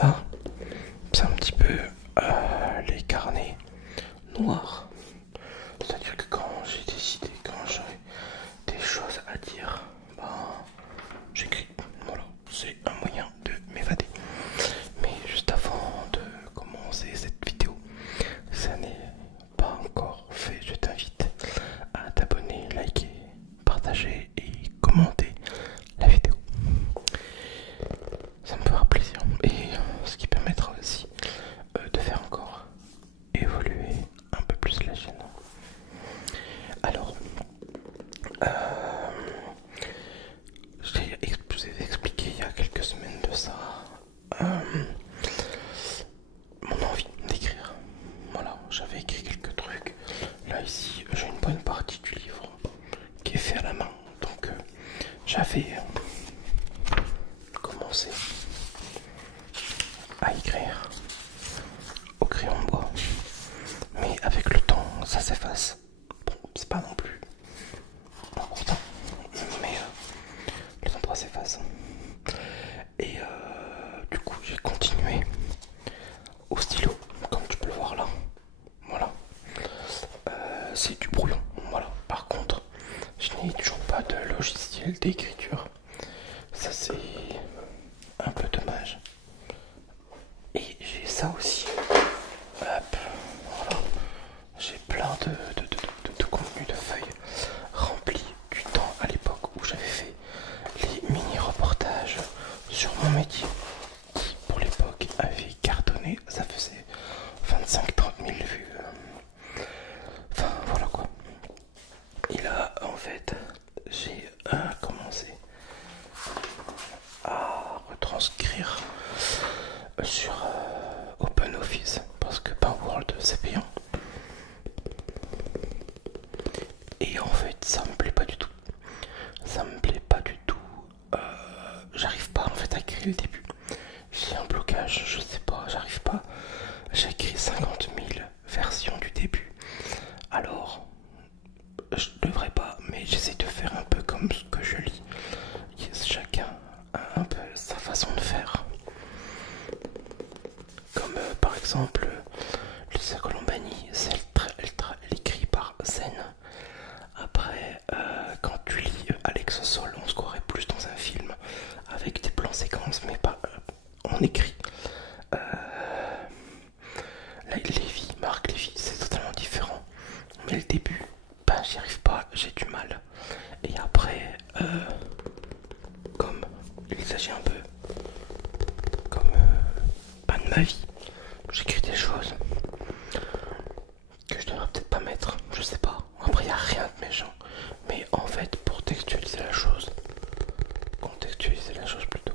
ça, c'est un petit peu les carnets noirs. C'est-à-dire que quand j'ai décidé, quand j'aurai des choses à dire, ben, j'écris. Voilà, c'est un moyen de m'évader. Mais juste avant de commencer cette vidéo, ça n'est pas encore fait, je t'invite à t'abonner, liker, partager et commenter la vidéo. Ça me fera plaisir et ce qui permettra aussi de faire encore évoluer un peu plus la chaîne. Alors, je vous ai expliqué il y a quelques semaines de ça mon envie d'écrire. Voilà, j'avais écrit quelques trucs. Là ici, j'ai une bonne partie du livre qui est fait à la main. Donc j'avais commencé à écrire au crayon de bois. Mais avec le temps, ça s'efface. Bon, c'est pas non plus important, mais les endroits s'effacent. Et du coup, j'ai continué au stylo, comme tu peux le voir là. Voilà. C'est du brouillon. Voilà. Par contre, je n'ai toujours pas de logiciel d'écriture. Ça, c'est un peu dommage. Et j'ai ça aussi. Hop. Voilà. J'ai plein de contenu de feuilles remplies du temps à l'époque où j'avais fait les mini-reportages sur mon métier qui, pour l'époque, avait cartonné. Ça faisait 25-30 000 vues. Enfin, voilà quoi. Et là, en fait, j'ai commencé à retranscrire sur OpenOffice parce que PowerWord c'est payant. Et en fait, ça me plaît pas du tout. Ça me plaît pas du tout. J'arrive pas en fait à écrire le début. J'ai un blocage, je sais pas, j'arrive pas. J'ai écrit 50 000 versions du début. Alors, je devrais pas, mais j'essaie de faire un peu comme ce que je lis. Chacun a un peu sa façon de faire. Comme par exemple, Lisa Colombani, elle écrit par scène. Après, quand tu lis Alex Sol, on se croirait plus dans un film avec des plans séquences, mais pas en écrit. Marc Lévy, c'est totalement différent. Mais le début, ben j'y arrive pas, j'ai du mal. Et après, comme il s'agit un peu comme pas de ma vie, j'écris des choses que je devrais peut-être pas mettre, je sais pas. Après, il n'y a rien de méchant. Mais en fait, pour contextualiser la chose plutôt,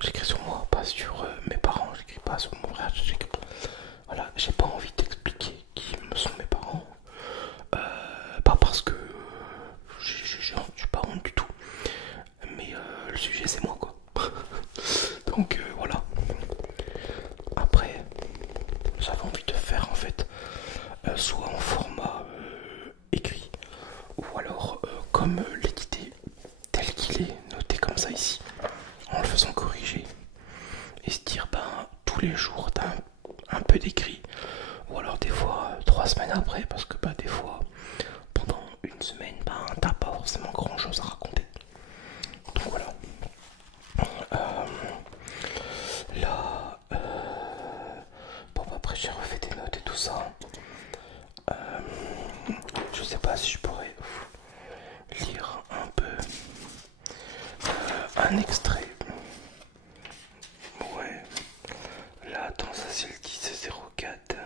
j'écris sur moi, pas sur mes parents, j'écris pas sur mon frère, voilà, j'ai pas envie d'expliquer qui me sont mes parents. Pas parce que j'ai pas honte du tout, mais le sujet c'est moi quoi. Donc voilà. Après, j'avais envie de faire en fait soit en format écrit ou alors comme l'éditer tel qu'il est noté comme ça ici, en le faisant corriger et se dire ben tous les jours t'as un peu d'écrit, ou alors des fois 3 semaines après, parce que bah des fois pendant une semaine ben t'as pas forcément grand chose à raconter. Donc voilà. Là bon bah, après j'ai refait des notes et tout ça. Je sais pas si je pourrais lire un peu un extrait. Ouais. Là attends, ça c'est le 10-04.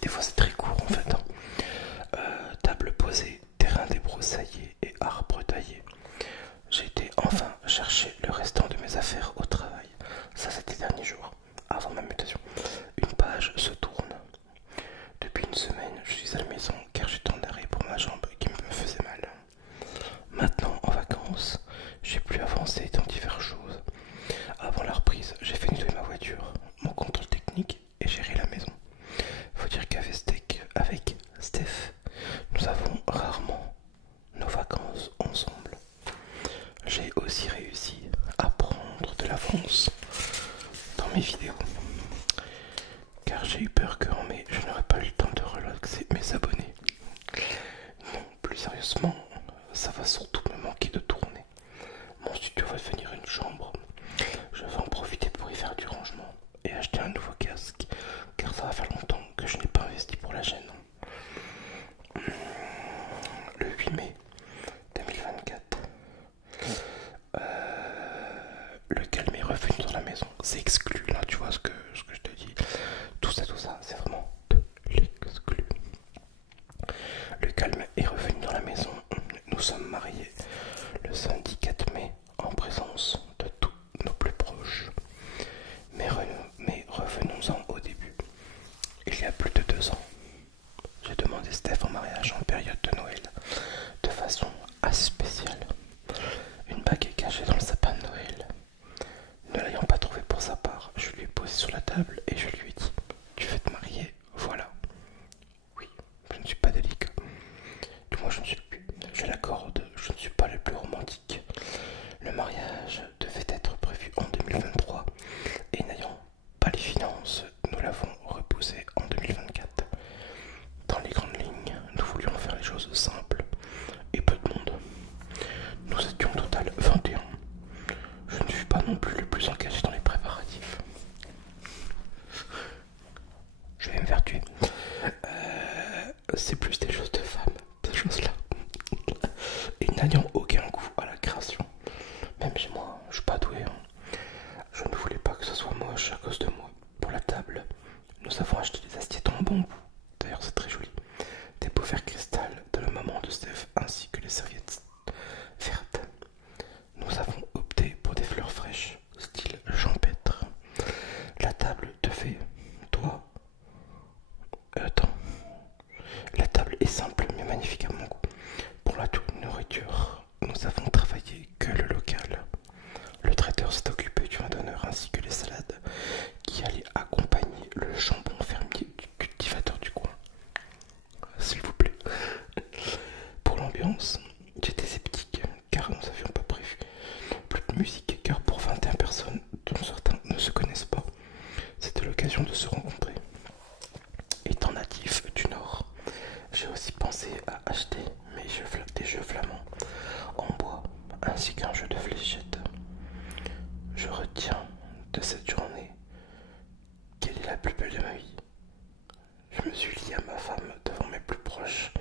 Des fois c'est très court en fait. Table posée, terrain débroussaillé et arbre taillé. J'ai été enfin chercher le restant de mes affaires l'avance dans mes vidéos, car j'ai eu peur que en mai je n'aurais pas eu le temps de relaxer mes abonnés. Non, plus sérieusement, ça va surtout me manquer de tourner. Mon studio va devenir une chambre. Je vais en profiter pour y faire du rangement et acheter un nouveau casque, car ça va faire longtemps que je n'ai pas investi pour la chaîne. Le 8 mai 2024, le calme est revenu dans la maison. C'est exclu, là, tu vois ce que je te dis. Tout ça, c'est vraiment de l'exclu. Le calme est revenu dans la maison. Nous sommes mariés le samedi 4 mai en présence de tous nos plus proches. Mais revenons-en au début. Il y a plus de 2 ans, j'ai demandé Steph en mariage en période de Noël, de façon assez spéciale. Une bague est cachée dans le sapin de Noël. Ne l'ayant pas trouvée pour sa part, je lui ai posé sur la table et je lui ai dit « Tu veux te marier, voilà. » Oui, je ne suis pas délicat. Du moins je ne suis plus. Je l'accorde, je ne suis pas le plus romantique. Le mariage devait être prévu en 2023 et n'ayant pas les finances, nous l'avons repoussé en 2024. Dans les grandes lignes, nous voulions faire les choses simples et peu de monde. Nous étions au total 21. Je ne fus pas non plus le plus engagé dans les préparatifs. Je vais me faire tuer. C'est plus des choses de femmes, ces choses-là. Et n'ayant aucun goût à la création. Même chez moi, je suis pas doué. Je ne voulais pas que ce soit moche à cause de moi. Pour la table, nous avons acheté des assiettes en bambou. D'ailleurs, c'est très joli. Des beaux verres cristal de la maman de Steph ainsi que les serviettes vertes. Nous avons opté pour des fleurs fraîches, style champêtre. La table La table est simple mais magnifique à mon goût. Pour la nourriture, nous avons travaillé que le local. Le traiteur s'est occupé du vin d'honneur ainsi que les salades qui allaient accompagner le jambon fermier du cultivateur du coin. S'il vous plaît. Pour l'ambiance, j'étais sceptique car nous n'avions pas prévu plus de musique car pour 21 personnes dont certains ne se connaissent pas, c'était l'occasion de se rencontrer. Étant natif du Nord, j'ai aussi pensé à acheter des jeux flamands en bois ainsi qu'un jeu de fléchettes. Je retiens de cette journée qu'elle est la plus belle de ma vie. Je me suis lié à ma femme devant mes plus proches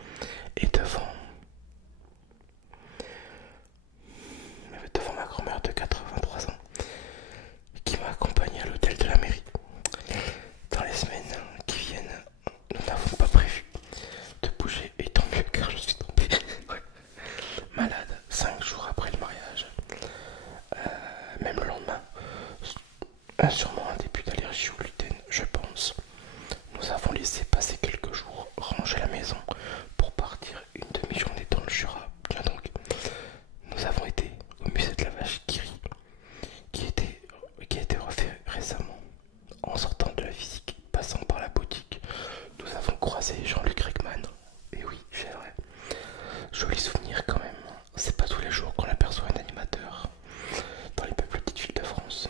et devant ma grand-mère de 83 ans qui m'a accompagné à l'hôtel de la mairie. Dans les semaines qui viennent, nous n'avons pas prévu de bouger et tant mieux car je suis tombé malade 5 jours après le mariage. Même le lendemain, sûrement un début d'allergie au gluten, je pense. Nous avons laissé passer quelques jours, ranger la maison pour partir une demi-journée dans le Jura. Bien donc, nous avons été au musée de la vache qui rit, qui a été refait récemment. En sortant de la physique, passant par la boutique, nous avons croisé Jean-Luc Reichmann. Et oui, c'est vrai. Joli souvenir quand même. C'est pas tous les jours qu'on aperçoit un animateur dans les plus petites villes de France.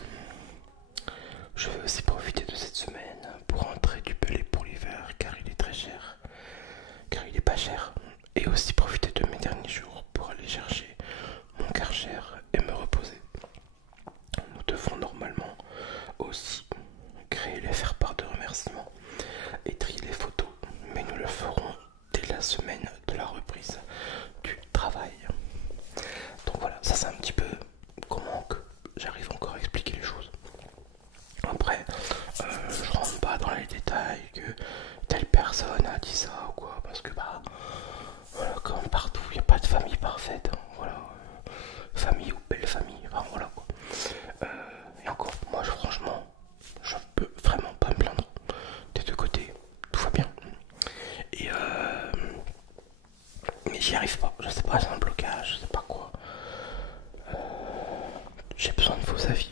Je vais aussi profiter de cette semaine pour rentrer du Pelé pour l'hiver car il est très cher. Car il est pas cher. Et aussi profiter de mes derniers jours pour aller chercher mon Karcher et me reposer. Nous devons normalement aussi créer les faire-part de remerciements et trier les photos, mais nous le ferons dès la semaine de la reprise du travail. Donc voilà, ça c'est un petit peu comment que j'arrive encore à expliquer les choses. Après, je rentre pas dans les détails que telle personne a dit ça ou quoi, parce que bah voilà, comme partout, il n'y a pas de famille parfaite, hein, voilà, famille ou belle famille, enfin voilà quoi. Et encore, moi franchement, je peux vraiment pas me plaindre. Des deux côtés, tout va bien. Et mais j'y arrive pas, je sais pas, c'est un blocage, je sais pas quoi. J'ai besoin de vos avis.